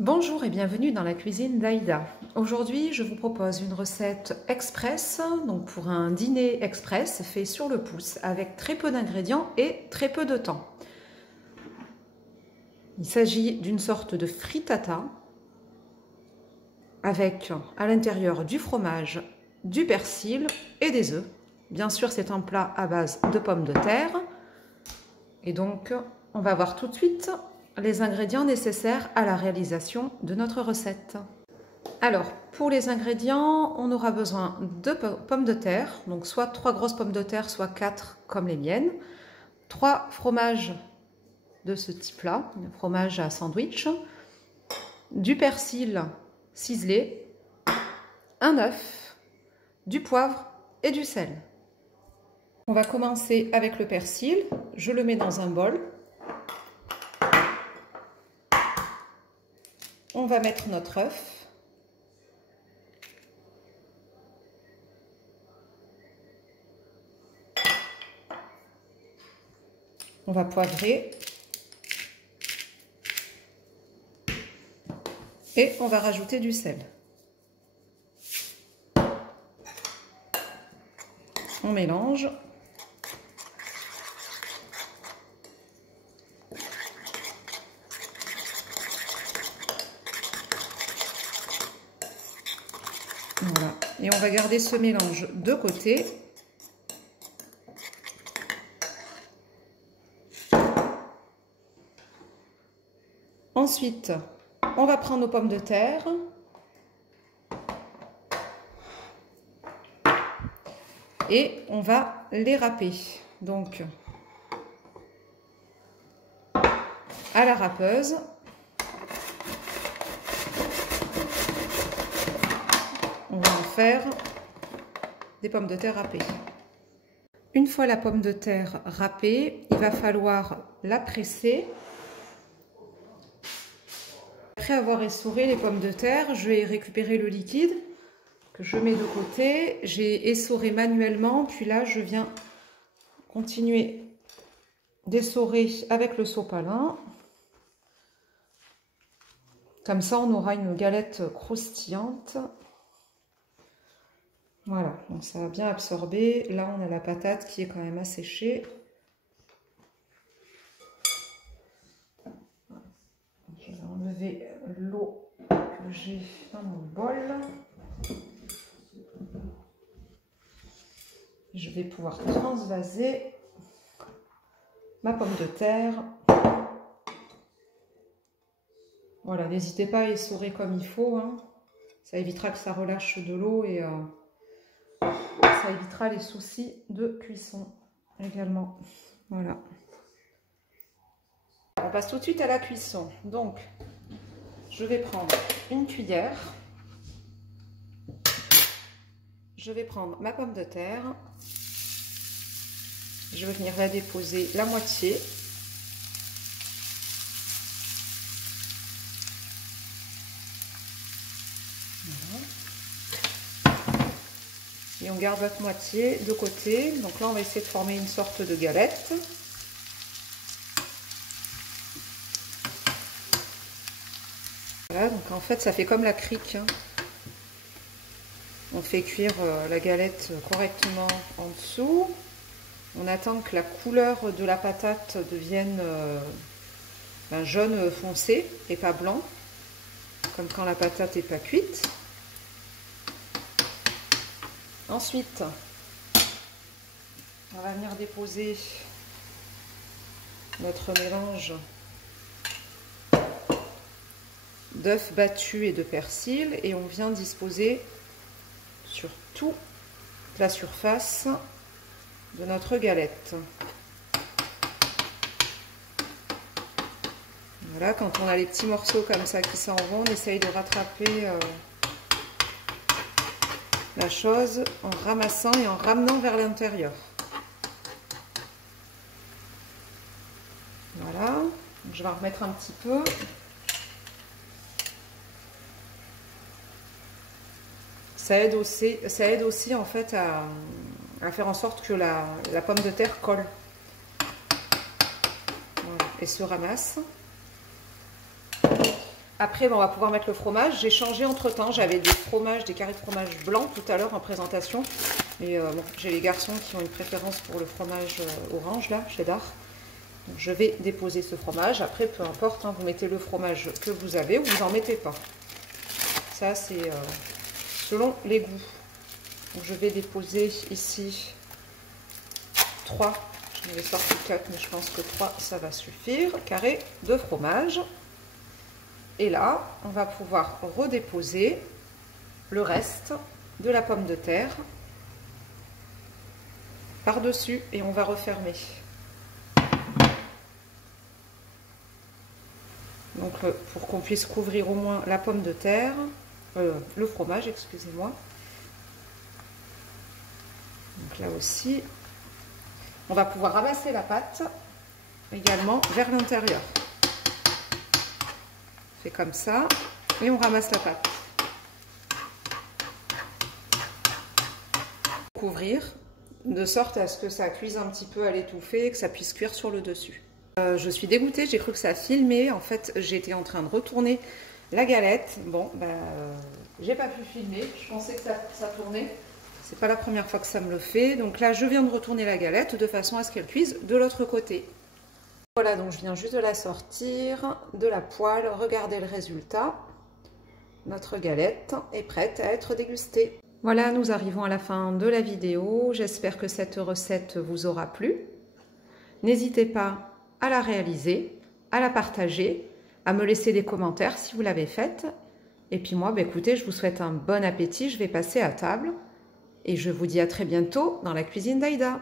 Bonjour et bienvenue dans la cuisine d'Aïda. Aujourd'hui, je vous propose une recette express, donc pour un dîner express fait sur le pouce avec très peu d'ingrédients et très peu de temps. Il s'agit d'une sorte de frittata avec à l'intérieur du fromage, du persil et des œufs. Bien sûr, c'est un plat à base de pommes de terre. Et donc, on va voir tout de suite les ingrédients nécessaires à la réalisation de notre recette. Alors, pour les ingrédients, on aura besoin de pommes de terre, donc soit 3 grosses pommes de terre, soit 4 comme les miennes, 3 fromages de ce type-là, un fromage à sandwich, du persil ciselé, un œuf, du poivre et du sel. On va commencer avec le persil, je le mets dans un bol. On va mettre notre œuf. On va poivrer. Et on va rajouter du sel. On mélange. Voilà. Et on va garder ce mélange de côté. Ensuite, on va prendre nos pommes de terre. Et on va les râper. Donc, à la râpeuse. On va en faire des pommes de terre râpées. Une fois la pomme de terre râpée, il va falloir la presser. Après avoir essoré les pommes de terre, je vais récupérer le liquide que je mets de côté. J'ai essoré manuellement, puis là je viens continuer d'essorer avec le sopalin. Comme ça on aura une galette croustillante. Voilà, donc ça va bien absorber. Là on a la patate qui est quand même asséchée. Je vais enlever l'eau que j'ai dans mon bol. Je vais pouvoir transvaser ma pomme de terre. Voilà, n'hésitez pas à essorer comme il faut, hein. Ça évitera que ça relâche de l'eau et ça évitera les soucis de cuisson également. Voilà. On passe tout de suite à la cuisson. Donc, je vais prendre une cuillère. Je vais prendre ma pomme de terre. Je vais venir la déposer la moitié. Voilà. Et on garde l'autre moitié de côté. Donc là, on va essayer de former une sorte de galette. Voilà, donc en fait, ça fait comme la crique, hein. On fait cuire la galette correctement en dessous. On attend que la couleur de la patate devienne jaune foncé et pas blanc, comme quand la patate n'est pas cuite. Ensuite, on va venir déposer notre mélange d'œufs battus et de persil et on vient disposer sur toute la surface de notre galette. Voilà, quand on a les petits morceaux comme ça qui s'en vont, on essaye de rattraper la chose en ramassant et en ramenant vers l'intérieur. Voilà, donc je vais en remettre un petit peu. Ça aide aussi en fait à faire en sorte que la pomme de terre colle. Voilà, et se ramasse. Après, bon, on va pouvoir mettre le fromage. J'ai changé entre temps. J'avais des fromages, des carrés de fromage blanc tout à l'heure en présentation. Mais bon, j'ai les garçons qui ont une préférence pour le fromage orange, là, cheddar. Donc, je vais déposer ce fromage. Après, peu importe, hein, vous mettez le fromage que vous avez ou vous n'en mettez pas. Ça, c'est selon les goûts. Donc, je vais déposer ici 3. Je vais sortir 4, mais je pense que 3, ça va suffire. Carré de fromage. Et là, on va pouvoir redéposer le reste de la pomme de terre par-dessus et on va refermer. Donc, pour qu'on puisse couvrir au moins la pomme de terre, le fromage, excusez-moi. Donc là aussi, on va pouvoir ramasser la pâte également vers l'intérieur. On fait comme ça et on ramasse la pâte. Couvrir de sorte à ce que ça cuise un petit peu à l'étouffer et que ça puisse cuire sur le dessus. Je suis dégoûtée, j'ai cru que ça filmait. En fait, j'étais en train de retourner la galette. Bon, j'ai pas pu filmer. Je pensais que ça tournait. C'est pas la première fois que ça me le fait. Donc là, je viens de retourner la galette de façon à ce qu'elle cuise de l'autre côté. Voilà, donc je viens juste de la sortir de la poêle. Regardez le résultat. Notre galette est prête à être dégustée. Voilà, nous arrivons à la fin de la vidéo. J'espère que cette recette vous aura plu. N'hésitez pas à la réaliser, à la partager, à me laisser des commentaires si vous l'avez faite. Et puis moi, écoutez, je vous souhaite un bon appétit. Je vais passer à table et je vous dis à très bientôt dans la cuisine d'Aïda.